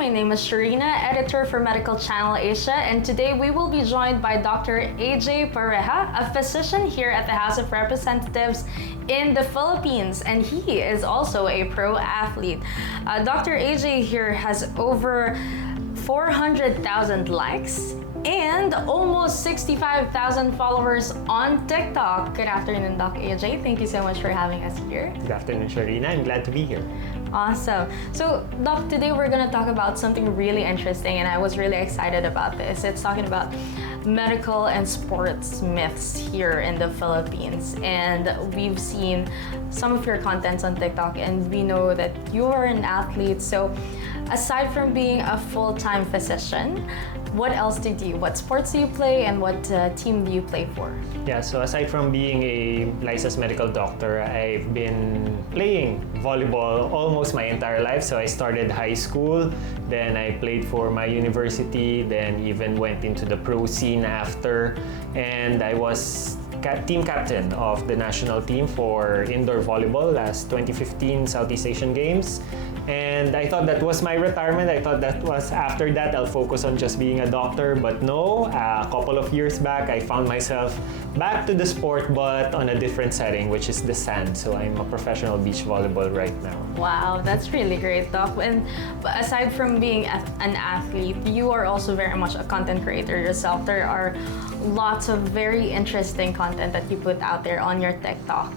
My name is Sharina, editor for Medical Channel Asia, and today we will be joined by Dr. AJ Pareja, a physician here at the House of Representatives in the Philippines, and he is also a pro athlete. Dr. AJ here has over 400,000 likes and almost 65,000 followers on TikTok. Good afternoon, Doc AJ. Thank you so much for having us here. Good afternoon, Sharina. I'm glad to be here. Awesome. So, Doc, today we're going to talk about something really interesting, and I was really excited about this. It's talking about medical and sports myths here in the Philippines. And we've seen some of your contents on TikTok, and we know that you are an athlete. So, aside from being a full-time physician, what else do you do? What sports do you play, and what team do you play for? Yeah, so aside from being a licensed medical doctor, I've been playing volleyball almost my entire life. So I started high school, then I played for my university, then even went into the pro scene after, and I was team captain of the national team for indoor volleyball last 2015 Southeast Asian Games. And I thought that was my retirement. I thought that was after that I'll focus on just being a doctor. But no, a couple of years back, I found myself back to the sport, but on a different setting, which is the sand. So I'm a professional beach volleyball right now. Wow, that's really great, Doc. And aside from being an athlete, you are also very much a content creator yourself. There are lots of very interesting content that you put out there on your TikTok,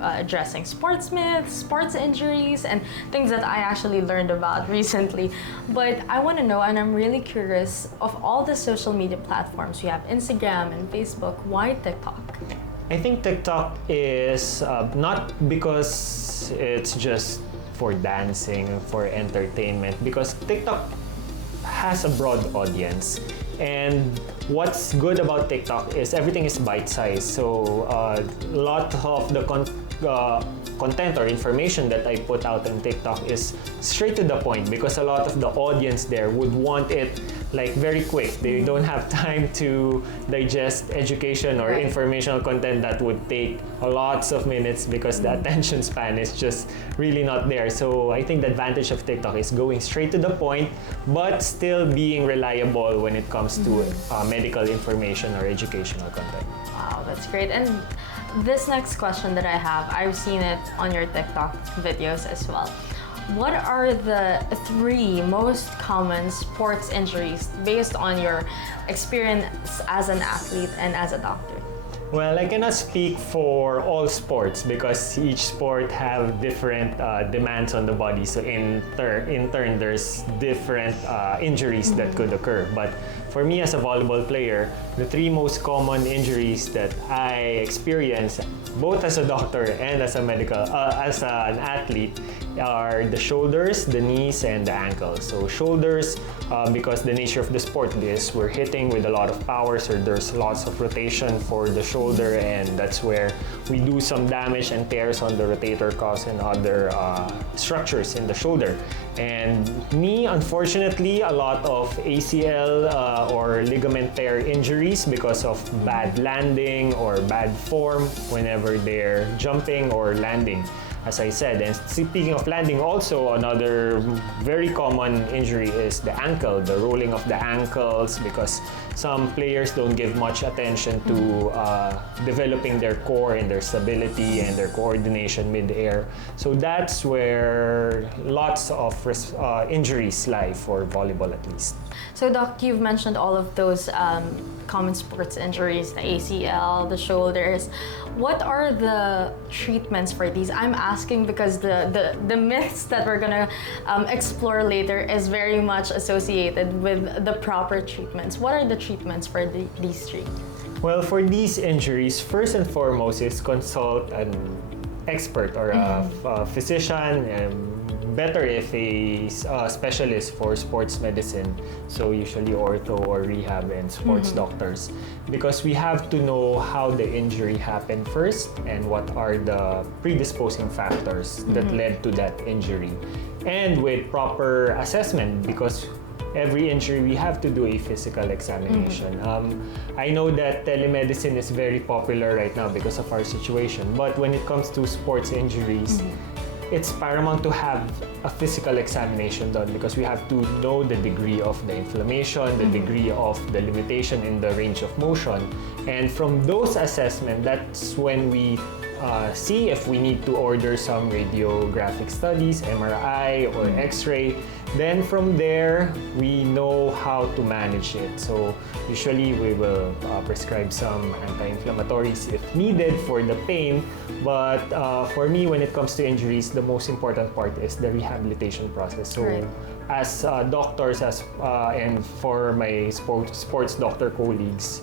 addressing sports myths, sports injuries, and things that I actually learned about recently. But I want to know, and I'm really curious, of all the social media platforms, you have Instagram and Facebook, why TikTok? I think TikTok is not because it's just for dancing, for entertainment, because TikTok has a broad audience. And what's good about TikTok is everything is bite-sized. So a lot of the content or information that I put out on TikTok is straight to the point, because a lot of the audience there would want it like very quick. They don't have time to digest education or informational content that would take lots of minutes, because the attention span is just really not there. So I think the advantage of TikTok is going straight to the point, but still being reliable when it comes to medical information or educational content. Wow, that's great. And this next question that I have, I've seen it on your TikTok videos as well. What are the 3 most common sports injuries based on your experience as an athlete and as a doctor? Well, I cannot speak for all sports because each sport have different demands on the body. So in turn, there's different injuries that could occur. But for me as a volleyball player, the 3 most common injuries that I experience, both as a doctor and as an athlete, are the shoulders, the knees, and the ankles. So shoulders, because the nature of the sport is we're hitting with a lot of power, so there's lots of rotation for the shoulder, and that's where we do some damage and tears on the rotator cuffs and other structures in the shoulder. And knee, unfortunately, a lot of ACL or ligament tear injuries because of bad landing or bad form whenever they're jumping or landing, as I said. And speaking of landing, also another very common injury is the ankle, the rolling of the ankles, because some players don't give much attention to developing their core and their stability and their coordination mid-air. So that's where lots of injuries lie for volleyball, at least. So, Doc, you've mentioned all of those common sports injuries, the ACL, the shoulders. What are the treatments for these? I'm asking because the myths that we're gonna explore later is very much associated with the proper treatments. What are the treatments for these 3? Well, for these injuries, first and foremost is consult an expert or a physician, better if a specialist for sports medicine, so usually ortho or rehab and sports doctors, because we have to know how the injury happened first and what are the predisposing factors that led to that injury, and with proper assessment, because every injury we have to do a physical examination. I know that telemedicine is very popular right now because of our situation, but when it comes to sports injuries, it's paramount to have a physical examination done because we have to know the degree of the inflammation, the degree of the limitation in the range of motion. And from those assessments, that's when we see if we need to order some radiographic studies, MRI or X-ray. Then from there, we know how to manage it. So usually we will prescribe some anti-inflammatories if needed for the pain. But for me, when it comes to injuries, the most important part is the rehabilitation process. So as doctors and for my sports doctor colleagues,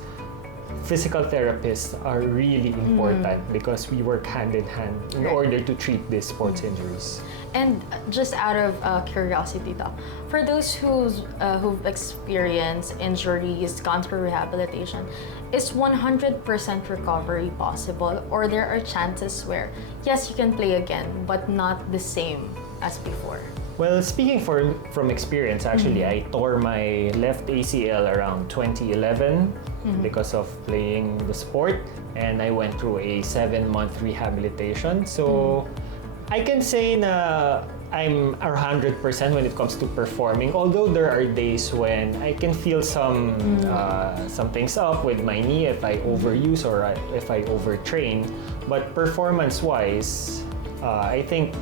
physical therapists are really important because we work hand in hand in order to treat these sports injuries. And just out of curiosity, Doc, for those who've experienced injuries, gone through rehabilitation, is 100% recovery possible, or there are chances where yes, you can play again, but not the same as before? Well, speaking from experience, actually, I tore my left ACL around 2011 because of playing the sport, and I went through a 7-month rehabilitation. So I can say na I'm 100% when it comes to performing, although there are days when I can feel some things up with my knee if I overuse or if I overtrain. But performance-wise, I think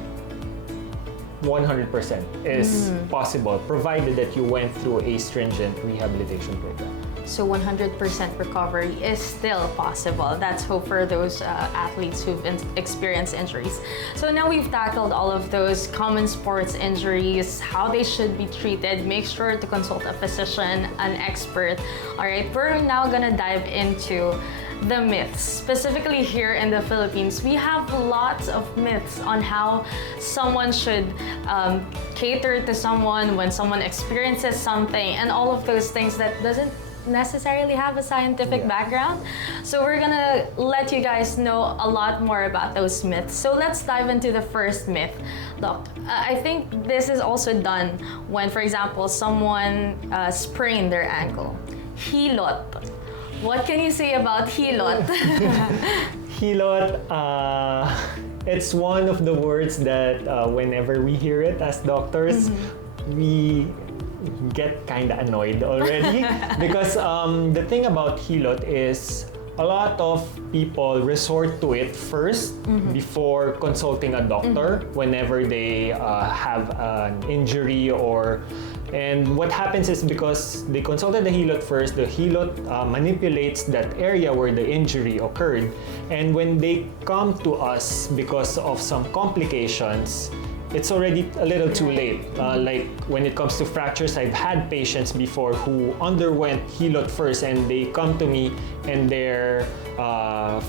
100% is possible, provided that you went through a stringent rehabilitation program. So 100% recovery is still possible. That's hope for those athletes who've experienced injuries. So now we've tackled all of those common sports injuries, how they should be treated. Make sure to consult a physician, an expert. All right, we're now gonna dive into the myths. Specifically here in the Philippines, we have lots of myths on how someone should cater to someone when someone experiences something, and all of those things that doesn't necessarily have a scientific background. So we're gonna let you guys know a lot more about those myths. So let's dive into the first myth. Doc, I think this is also done when, for example, someone sprained their ankle. Hilot. What can you say about Hilot? Hilot, it's one of the words that whenever we hear it as doctors, we get kind of annoyed already because the thing about Hilot is a lot of people resort to it first before consulting a doctor whenever they have an injury and what happens is because they consulted the Hilot first, the Hilot manipulates that area where the injury occurred, and when they come to us because of some complications, it's already a little too late. Like when it comes to fractures, I've had patients before who underwent Hilot first and they come to me and their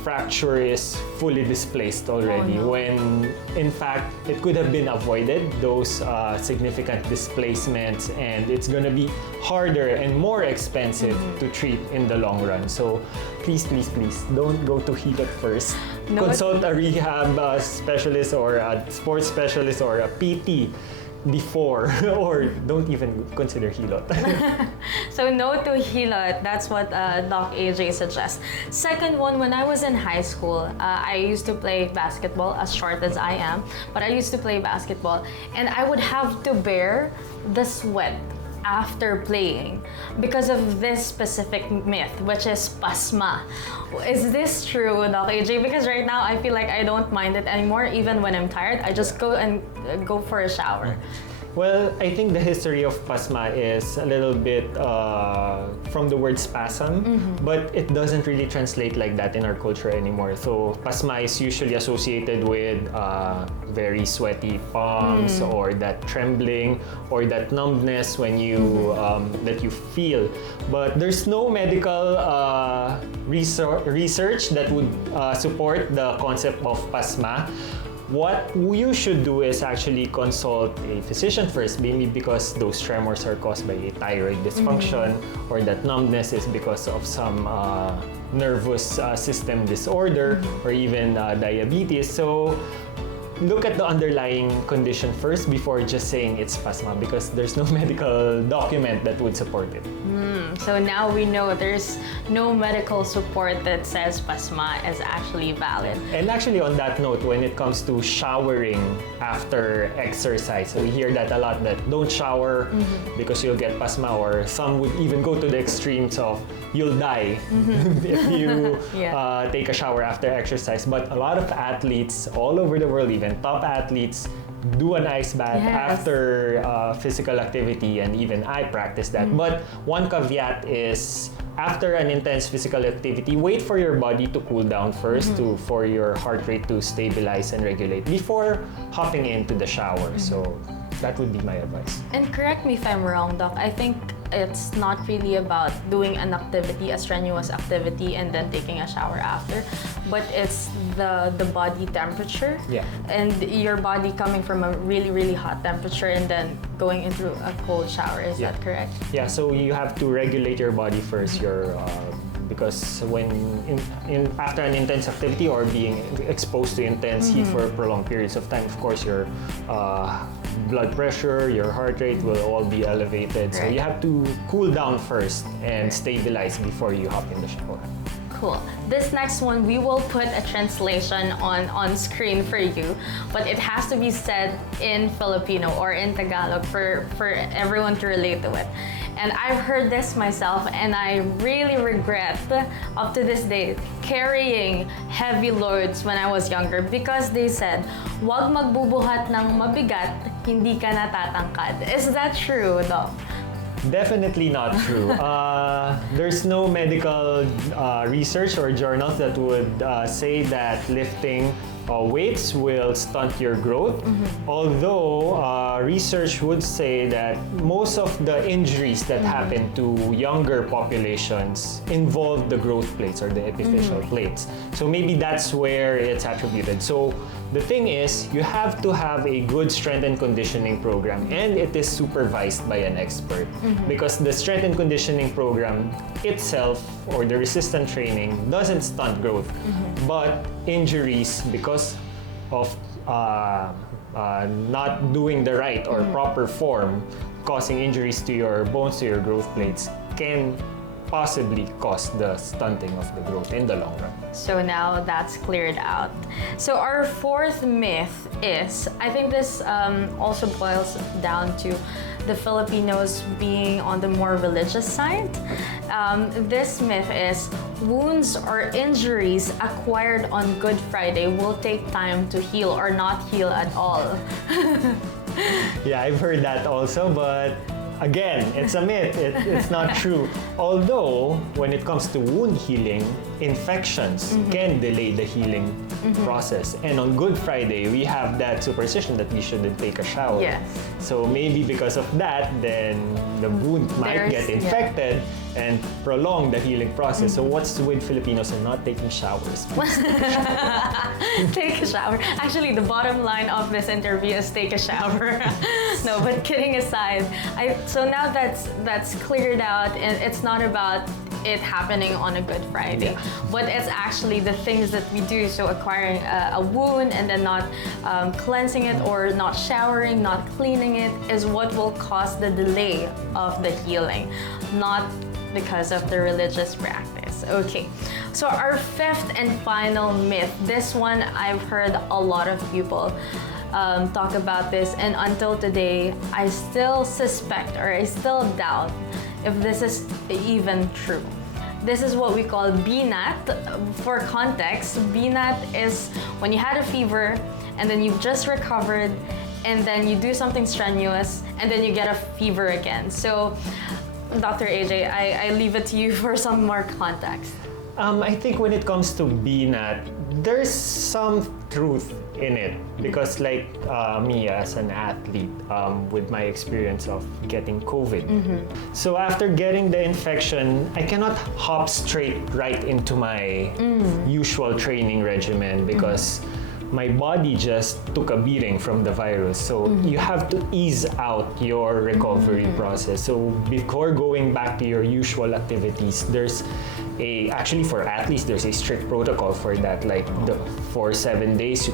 fracture is fully displaced already, when in fact it could have been avoided, those significant displacements, and it's going to be harder and more expensive to treat in the long run. So please don't go to Hilot first. Consult a rehab specialist or a sports specialist or a PT before, or don't even consider Hilot. So no to Hilot, that's what Doc AJ suggests. Second one, when I was in high school, I used to play basketball, as short as I am, but I used to play basketball, and I would have to bear the sweat after playing because of this specific myth, which is Pasma. Is this true, Doc AJ? Because right now I feel like I don't mind it anymore. Even when I'm tired, I just go for a shower. Well, I think the history of Pasma is a little bit from the word spasm, but it doesn't really translate like that in our culture anymore. So Pasma is usually associated with very sweaty palms, or that trembling, or that numbness when you that you feel. But there's no medical research that would support the concept of Pasma. What you should do is actually consult a physician first, maybe because those tremors are caused by a thyroid dysfunction, or that numbness is because of some nervous system disorder, or even diabetes. So look at the underlying condition first before just saying it's Pasma, because there's no medical document that would support it. So now we know there's no medical support that says Pasma is actually valid. And actually, on that note, when it comes to showering after exercise, we hear that a lot, that don't shower because you'll get Pasma, or some would even go to the extremes of you'll die if you take a shower after exercise. But a lot of athletes all over the world, even top athletes, do an ice bath after physical activity, and even I practice that. But one caveat is, after an intense physical activity, wait for your body to cool down first, for your heart rate to stabilize and regulate before hopping into the shower. So that would be my advice. And correct me if I'm wrong, Doc. I think it's not really about doing an activity, a strenuous activity, and then taking a shower after, but it's the body temperature. Yeah. And your body coming from a really, really hot temperature and then going into a cold shower. Is that correct? Yeah, so you have to regulate your body first. Because when after an intense activity or being exposed to intense heat for prolonged periods of time, of course your blood pressure, your heart rate will all be elevated. So you have to cool down first and stabilize before you hop in the shower. Cool. This next one, we will put a translation on screen for you, but it has to be said in Filipino or in Tagalog for everyone to relate to it. And I've heard this myself, and I really regret, up to this day, carrying heavy loads when I was younger, because they said, "Wag magbubuhat ng mabigat, hindi ka natatangkad." Is that true, Doc? Definitely not true. There's no medical research or journals that would say that lifting weights will stunt your growth. Although research would say that most of the injuries that happen to younger populations involve the growth plates or the epiphyseal plates. So maybe that's where it's attributed. So the thing is, you have to have a good strength and conditioning program, and it is supervised by an expert. Because the strength and conditioning program itself, or the resistant training, doesn't stunt growth. But injuries, because of not doing the right or proper form, causing injuries to your bones, to your growth plates, can possibly cause the stunting of the growth in the long run. So now that's cleared out. So our fourth myth is, I think this also boils down to the Filipinos being on the more religious side. This myth is, wounds or injuries acquired on Good Friday will take time to heal or not heal at all. Yeah, I've heard that also, but again, it's a myth. It's not true. Although, when it comes to wound healing, infections can delay the healing process. And on Good Friday, we have that superstition that we shouldn't take a shower. Yes. So maybe because of that, then the wound might get infected and prolong the healing process. So what's with Filipinos and not taking showers? Take a shower. Actually, the bottom line of this interview is take a shower. No, but kidding aside, so now that's cleared out, and it's not about it happening on a Good Friday, but it's actually the things that we do. So acquiring a wound and then not cleansing it, or not showering, not cleaning it, is what will cause the delay of the healing, not because of the religious practice. Okay, so our fifth and final myth, this one I've heard a lot of people talk about this, and until today I still suspect, or I still doubt if this is even true. This is what we call Binat. For context, Binat is when you had a fever and then you've just recovered, and then you do something strenuous and then you get a fever again. So Dr. AJ, I leave it to you for some more context. I think when it comes to Binat, there's some truth in it, because like me as an athlete, with my experience of getting COVID. So after getting the infection, I cannot hop straight right into my usual training regimen, because my body just took a beating from the virus. So you have to ease out your recovery process. So before going back to your usual activities, actually for athletes, there's a strict protocol for that. Like for 7 days,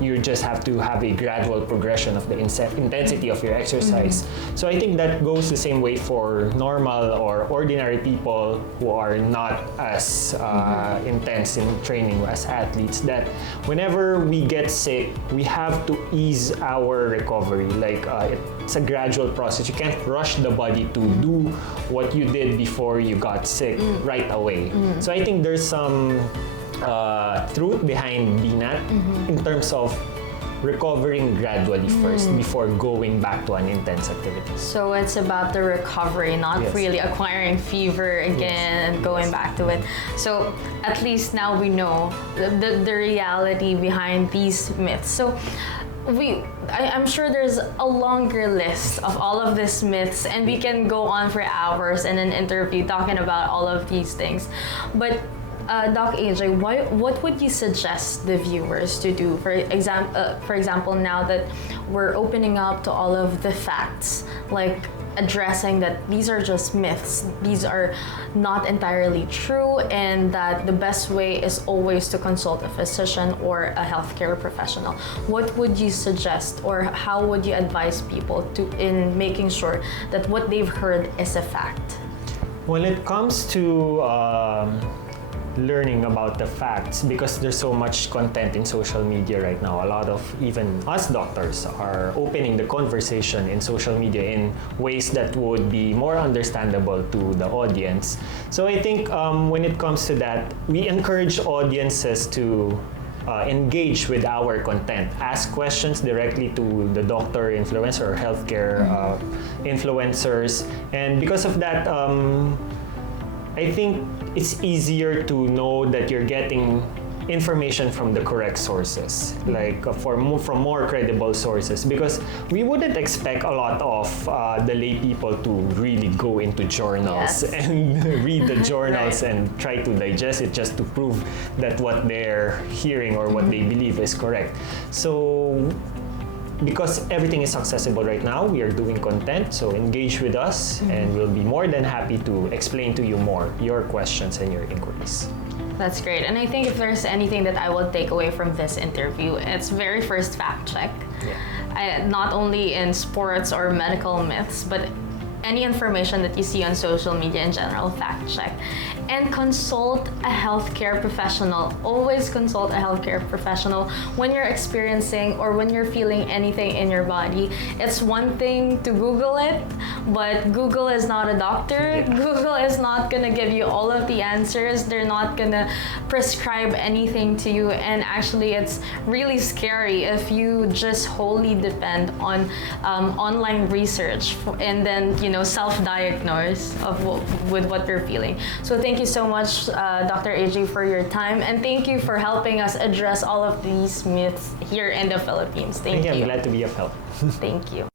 you just have to have a gradual progression of the intensity of your exercise. So I think that goes the same way for normal or ordinary people who are not as intense in training as athletes, that whenever we get sick, we have to ease our recovery. Like it's a gradual process. You can't rush the body to do what you did before you got sick right away. So I think there's some truth behind Binat in terms of recovering gradually first before going back to an intense activity. So it's about the recovery, not really acquiring fever again and going back to it. So at least now we know the reality behind these myths. So I'm sure there's a longer list of all of these myths, and we can go on for hours in an interview talking about all of these things. But Doc AJ, what would you suggest the viewers to do? For example, now that we're opening up to all of the facts, like addressing that these are just myths, these are not entirely true, and that the best way is always to consult a physician or a healthcare professional. What would you suggest, or how would you advise people in making sure that what they've heard is a fact? When it comes to learning about the facts, because there's so much content in social media right now, a lot of even us doctors are opening the conversation in social media in ways that would be more understandable to the audience. So I think when it comes to that, we encourage audiences to engage with our content, ask questions directly to the doctor, influencer, or healthcare influencers, and because of that, I think it's easier to know that you're getting information from the correct sources, like from more credible sources, because we wouldn't expect a lot of the lay people to really go into journals and read the journals and try to digest it just to prove that what they're hearing or what they believe is correct. So because everything is accessible right now, we are doing content, so engage with us and we'll be more than happy to explain to you more your questions and your inquiries. That's great. And I think if there's anything that I will take away from this interview, it's very first fact check. Not only in sports or medical myths, but any information that you see on social media in general, fact check. And consult a healthcare professional. Always consult a healthcare professional when you're experiencing or when you're feeling anything in your body. It's one thing to Google it, but Google is not a doctor. Google is not gonna give you all of the answers. They're not gonna prescribe anything to you. And actually, it's really scary if you just wholly depend on online research and then self-diagnose with what you're feeling. So thank you so much, Dr. AJ, for your time, and thank you for helping us address all of these myths here in the Philippines. Thank you. I'm glad to be of help. Thank you.